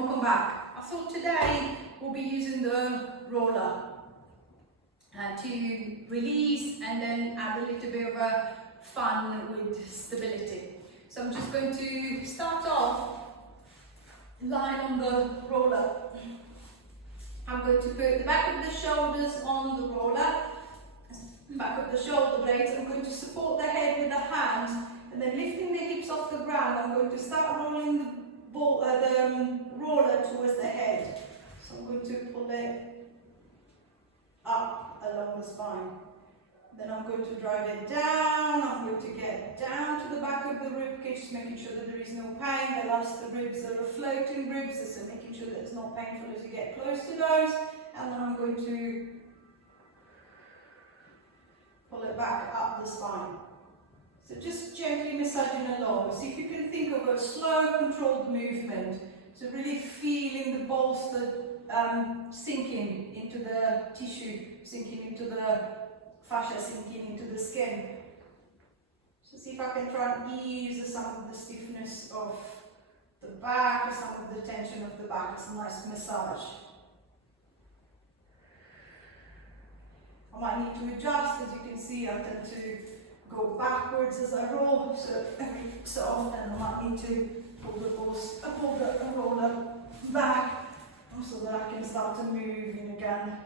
we'll come back. I thought today we'll be using the roller to release and then add a little bit of a fun with stability. So I'm just going to start off lying on the roller. I'm going to put the back of the shoulders on the roller, back of the shoulder blades. I'm going to support the head with the hands and then lifting the hips off the ground. I'm going to start rolling the roller towards the head. So I'm going to pull it up along the spine. Then I'm going to drive it down. I'm going to get down to the back of the rib cage, just making sure that there is no pain. The last ribs are floating ribs, so making sure that it's not painful as you get close to those. And then I'm going to pull it back up the spine. So just gently massaging along. See if you can think of a slow, controlled movement. So really feeling the bolster sinking into the tissue, sinking into the fascia, sinking into the skin. So see if I can try and ease some of the stiffness of the back, or some of the tension of the back. It's a nice massage. I might need to adjust. As you can see, I tend to go backwards as I roll, so every so often I might need to pull the roller back so that I can start to move in again.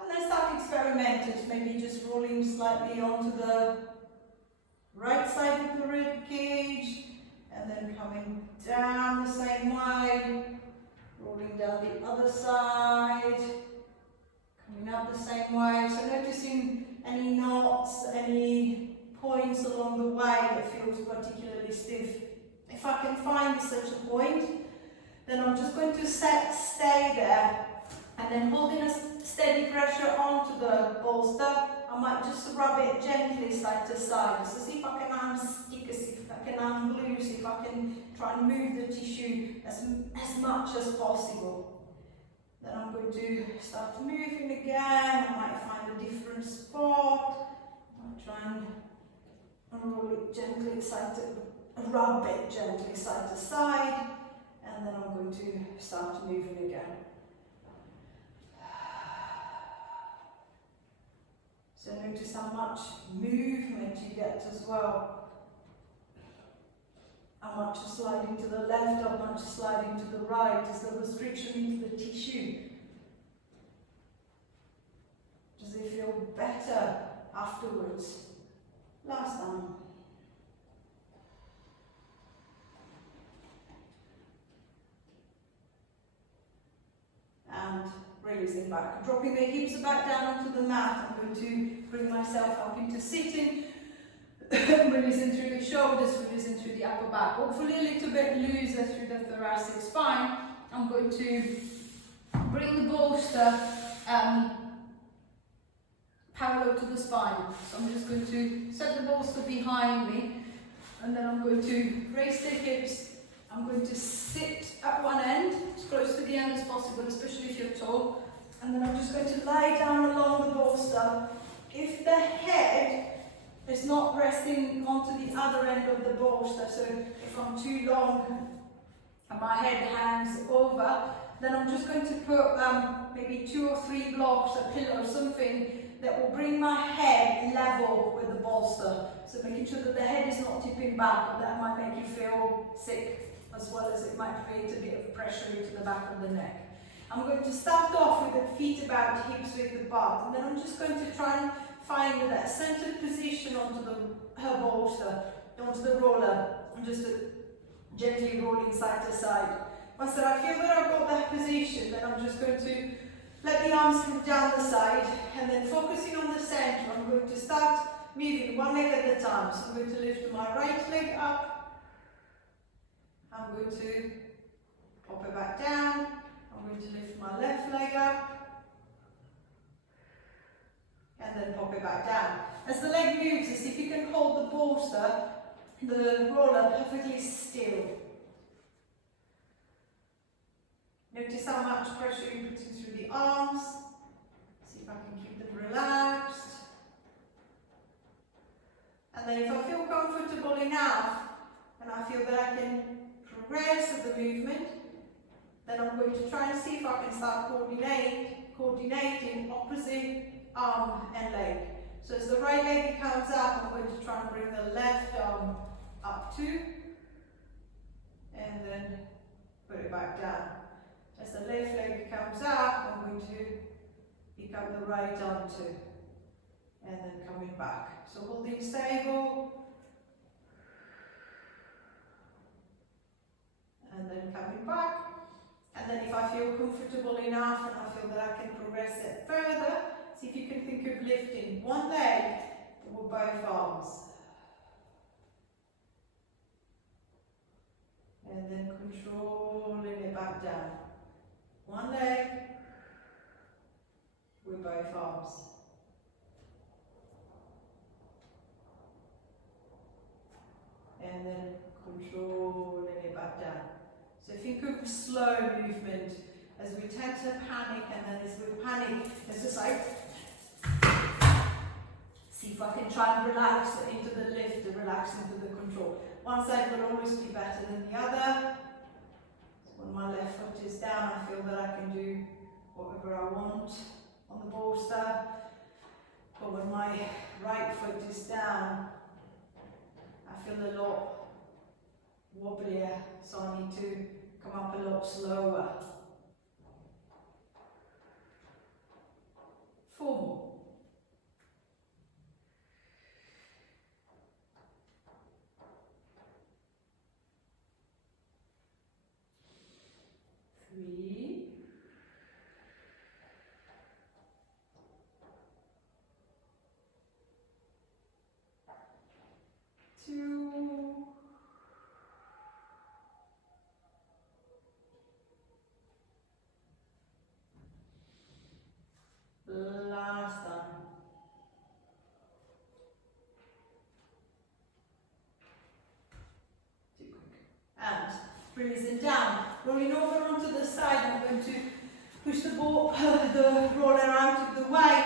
And then start experimenting, maybe just rolling slightly onto the right side of the rib cage and then coming down the same way, rolling down the other side, coming up the same way. So noticing any knots, any points along the way that feels particularly stiff. If I can find such a point, then I'm just going to stay there and then holding a steady pressure onto the bolster. I might just rub it gently side to side, so see if I can unstick, see if I can unglue, see if I can try and move the tissue as much as possible. Then I'm going to start moving again. I might find a different spot. I might try and roll it gently rub it gently side to side, and then I'm going to start moving again. So notice how much movement you get as well. How much is sliding to the left, how much is sliding to the right. Is there restriction into the tissue? Does it feel better afterwards? Last time. And releasing back. Dropping the hips back down onto the mat. I'm going to bring myself up into sitting. Releasing through the shoulders, releasing through the upper back. Hopefully a little bit looser through the thoracic spine. I'm going to bring the bolster parallel to the spine. So I'm just going to set the bolster behind me, and then I'm going to raise the hips. I'm going to sit at one end, as close to the end as possible, especially if you're tall. And then I'm just going to lie down along the bolster. If the head is not resting onto the other end of the bolster, so if I'm too long and my head hangs over, then I'm just going to put maybe 2 or 3 blocks, a pillow, something that will bring my head level with the bolster. So making sure that the head is not tipping back, that might make you feel sick, as well as it might create a bit of pressure into the back of the neck. I'm going to start off with the feet about hips with the butt, and then I'm just going to try and find that centered position onto her bolster, onto the roller. I'm just gently rolling side to side. Once that I feel that I've got that position, then I'm just going to let the arms come down the side, and then focusing on the center, I'm going to start moving one leg at a time. So I'm going to lift my right leg up. I'm going to pop it back down. I'm going to lift my left leg up. And then pop it back down. As the leg moves, see if you can hold the bolster, the roller perfectly still. Notice how much pressure you're putting through the arms. See if I can keep them relaxed. And then if I feel comfortable comfortable enough and I feel that I can progress with the movement, then I'm going to try and see if I can start coordinating opposite arm and leg. So as the right leg comes up, I'm going to try and bring the left arm up too, and then put it back down. As the left leg comes up, I'm going to pick up the right arm too, and then coming back. So holding stable, and then coming back. And then if I feel comfortable enough and I feel that I can progress it further, see if you can think of lifting one leg or both arms. And then controlling it back down. One leg with both arms. And then controlling it back down. So think of slow movement as we tend to panic, and then as we panic, it's just like, see if I can try and relax into the lift and relax into the control. One side will always be better than the other. So when my left foot is down, I feel that I can do whatever I want on the bolster. But when my right foot is down, I feel a lot wobblier, so I need to come up a lot slower. 4 more. 3. 2. Last time. Too quick. And releasing down. Rolling over onto the side. I'm going to push the ball, the roller out of the way.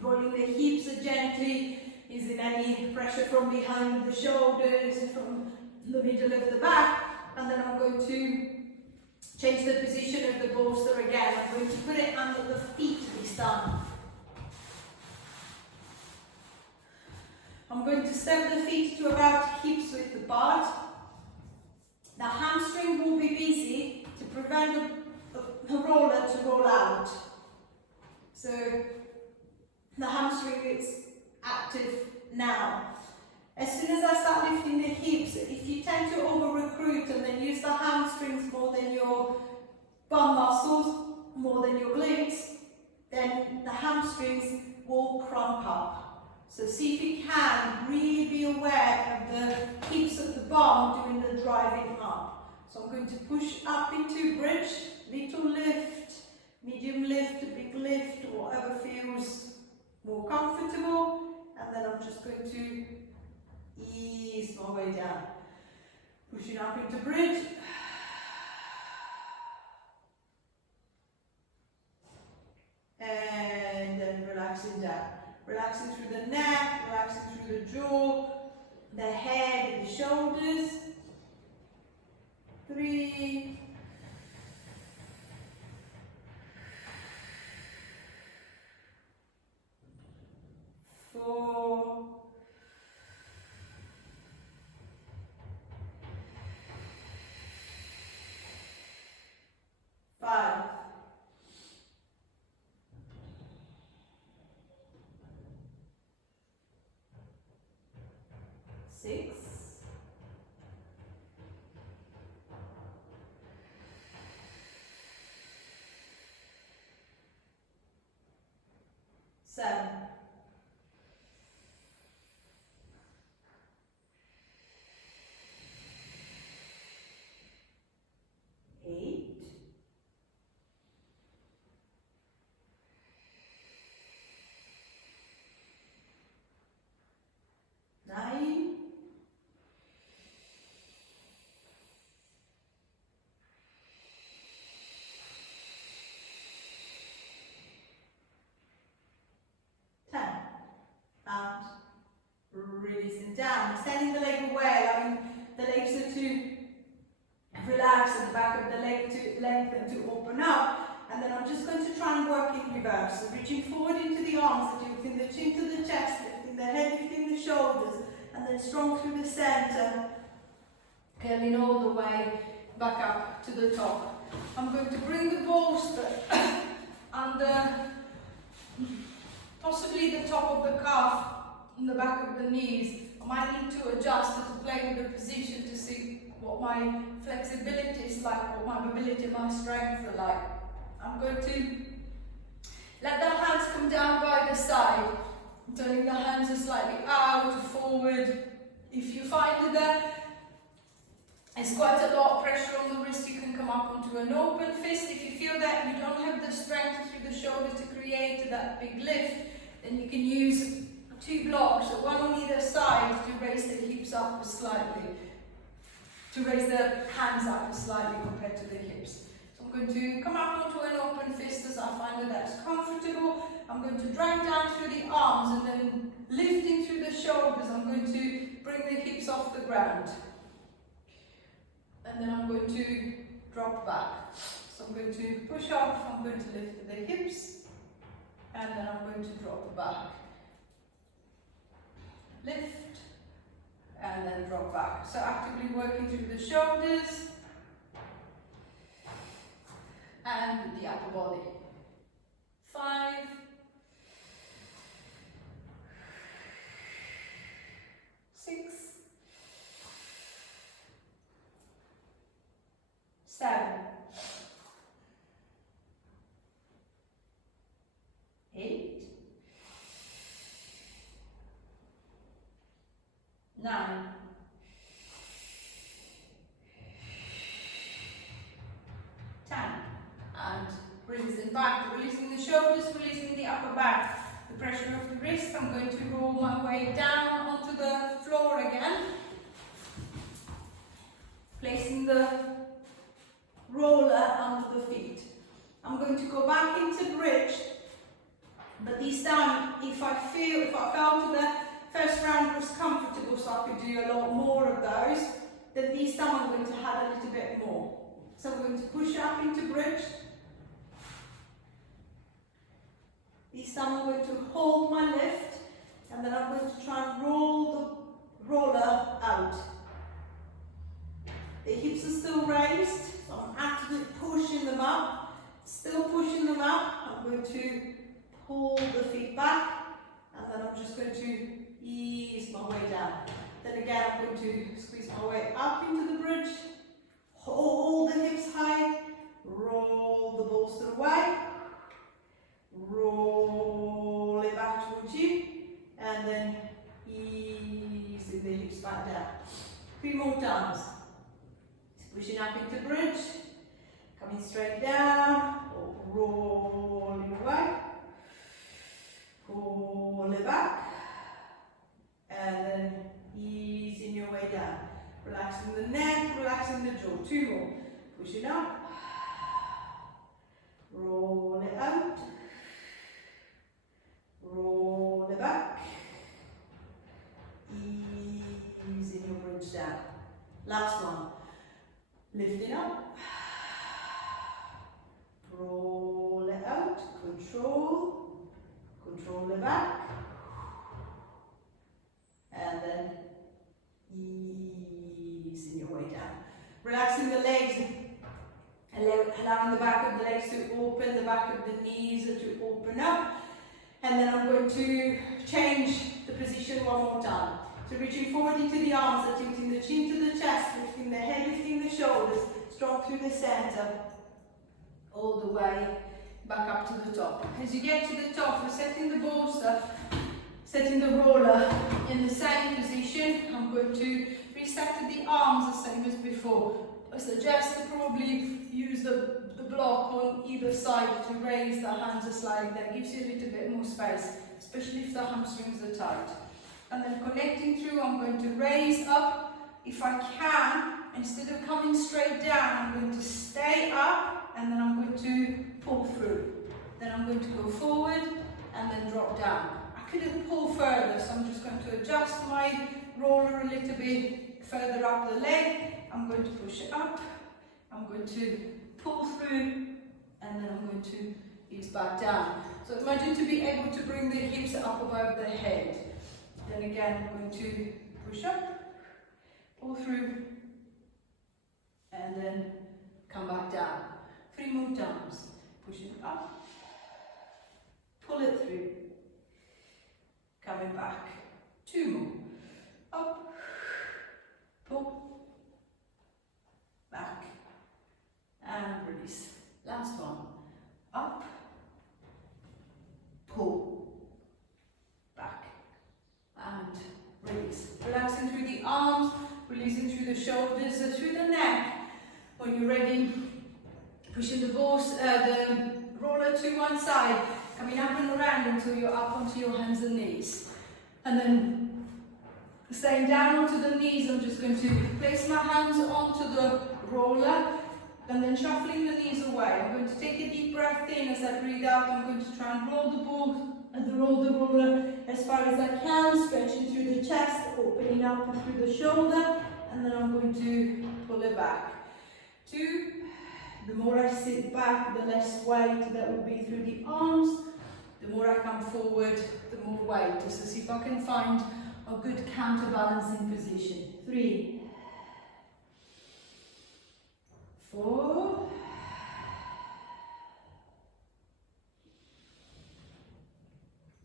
Rolling the hips gently, using any pressure from behind the shoulders, from the middle of the back. And then I'm going to change the position of the bolster again. I'm going to put it under the feet this time. I'm going to step the feet to about hips width apart. The hamstring will be busy to prevent the roller to roll out. So the hamstring is active now. As soon as I start lifting the hips, if you tend to over-recruit and then use the hamstrings more than your bum muscles, more than your glutes, then the hamstrings will crump up. So see if you can really be aware of the hips of the bum doing the driving up. So I'm going to push up into bridge, little lift, medium lift, big lift, whatever feels more comfortable. And then I'm just going to ease my way down. Pushing up into bridge. And then relaxing down. Relaxing through the neck, relaxing through the jaw, the head and the shoulders. 3. 4. 5. 6. 7. 8. 9. 10. Releasing down, extending the leg away, allowing the legs to relax and the back of the leg to lengthen, to open up. And then I'm just going to try and work in reverse. So reaching forward into the arms, lifting the chin to the chest, lifting the head, lifting the shoulders, and then strong through the center, curling all the way back up to the top. I'm going to bring the bolster under possibly the top of the calf and the back of the knees. I might need to adjust to play with the position to see what my flexibility is like, what my mobility, my strength are like. I'm going to let the hands come down by the side, turning the hands slightly out, forward. If you find that there's quite a lot of pressure on the wrist, you can come up onto an open fist. If you feel that you don't have the strength through the shoulders to create that big lift, then you can use 2 blocks, so one on either side, to raise the hips up slightly, to raise the hands up slightly compared to the hips. So I'm going to come up onto an open fist as I find that that's comfortable. I'm going to drag down through the arms and then lifting through the shoulders. I'm going to bring the hips off the ground. And then I'm going to drop back. So I'm going to push up, I'm going to lift the hips, and then I'm going to drop back. Lift, and then drop back. So actively working through the shoulders and the upper body. 5, 6, 7, 8, 9, 10, and releasing back, releasing the shoulders, releasing the upper back, the pressure of the wrist. I'm going to roll my way down onto the floor again, placing the roller under the feet. I'm going to go back into bridge, but this time if I felt that first round was comfortable, so I could do a lot more of those, then this time I'm going to add a little bit more. So I'm going to push up into bridge. This time I'm going to hold my lift, and then I'm going to try and roll the roller out. The hips are still raised, so I'm actively pushing them up, still pushing them up. I'm going to pull the feet back, and then I'm just going to ease my way down. Then again, I'm going to squeeze my way up into the bridge, hold the hips high, roll the bolster away, roll it back towards you, and then easing the hips back down. 3 more times. Pushing up into bridge, coming straight down, rolling away, pull it back, and then easing your way down. Relaxing the neck, relaxing the jaw. 2 more. Pushing up, roll it out, roll it back, easing your bridge down. Last one. Lifting up, roll it out, control the back, and then easing your way down. Relaxing the legs, allowing the back of the legs to open, the back of the knees to open up, and then I'm going to change the position one more time. So reaching forward into the arms, tilting the chin to the chest, lifting the head, lifting the shoulders, strong through the center, all the way back up to the top. As you get to the top, we're setting the bolster, setting the roller in the same position. I'm going to reset the arms the same as before. I suggest to probably use the block on either side to raise the hands slightly. That gives you a little bit more space, especially if the hamstrings are tight. And then connecting through, I'm going to raise up. If I can, instead of coming straight down, I'm going to stay up, and then I'm going to pull through. Then I'm going to go forward and then drop down. couldn't pull further, so I'm just going to adjust my roller a little bit further up the leg. I'm going to push it up, I'm going to pull through, and then I'm going to ease back down. So imagine to be able to bring the hips up above the head. Then again, I'm going to push up, pull through, and then come back down. 3 more times. Push it up, pull it through, coming back. 2 more. Up, pull, back, and release. Last one. Up, pull, back, and release. Relaxing through the arms, releasing through the shoulders, through the neck. When you're ready, pushing the roller to one side, coming up and around until you're up onto your hands and knees. And then staying down onto the knees, I'm just going to place my hands onto the roller and then shuffling the knees away. I'm going to take a deep breath in as I breathe out. I'm going to try and roll the roller as far as I can, stretching through the chest, opening up through the shoulder, and then I'm going to pull it back. 2. The more I sit back, the less weight that will be through the arms. The more I come forward, the more weight. Just to see if I can find a good counterbalancing position. 3, 4,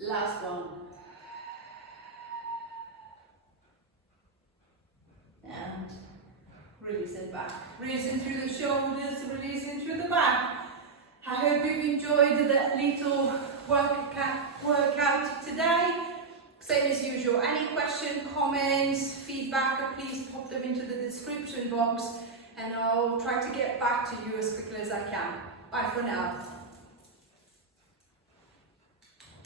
last one, and release it back. Releasing through the shoulders, releasing through the back. I hope you've enjoyed that little workout today. Same as usual, any questions, comments, feedback, please pop them into the description box and I'll try to get back to you as quickly as I can. Bye for now.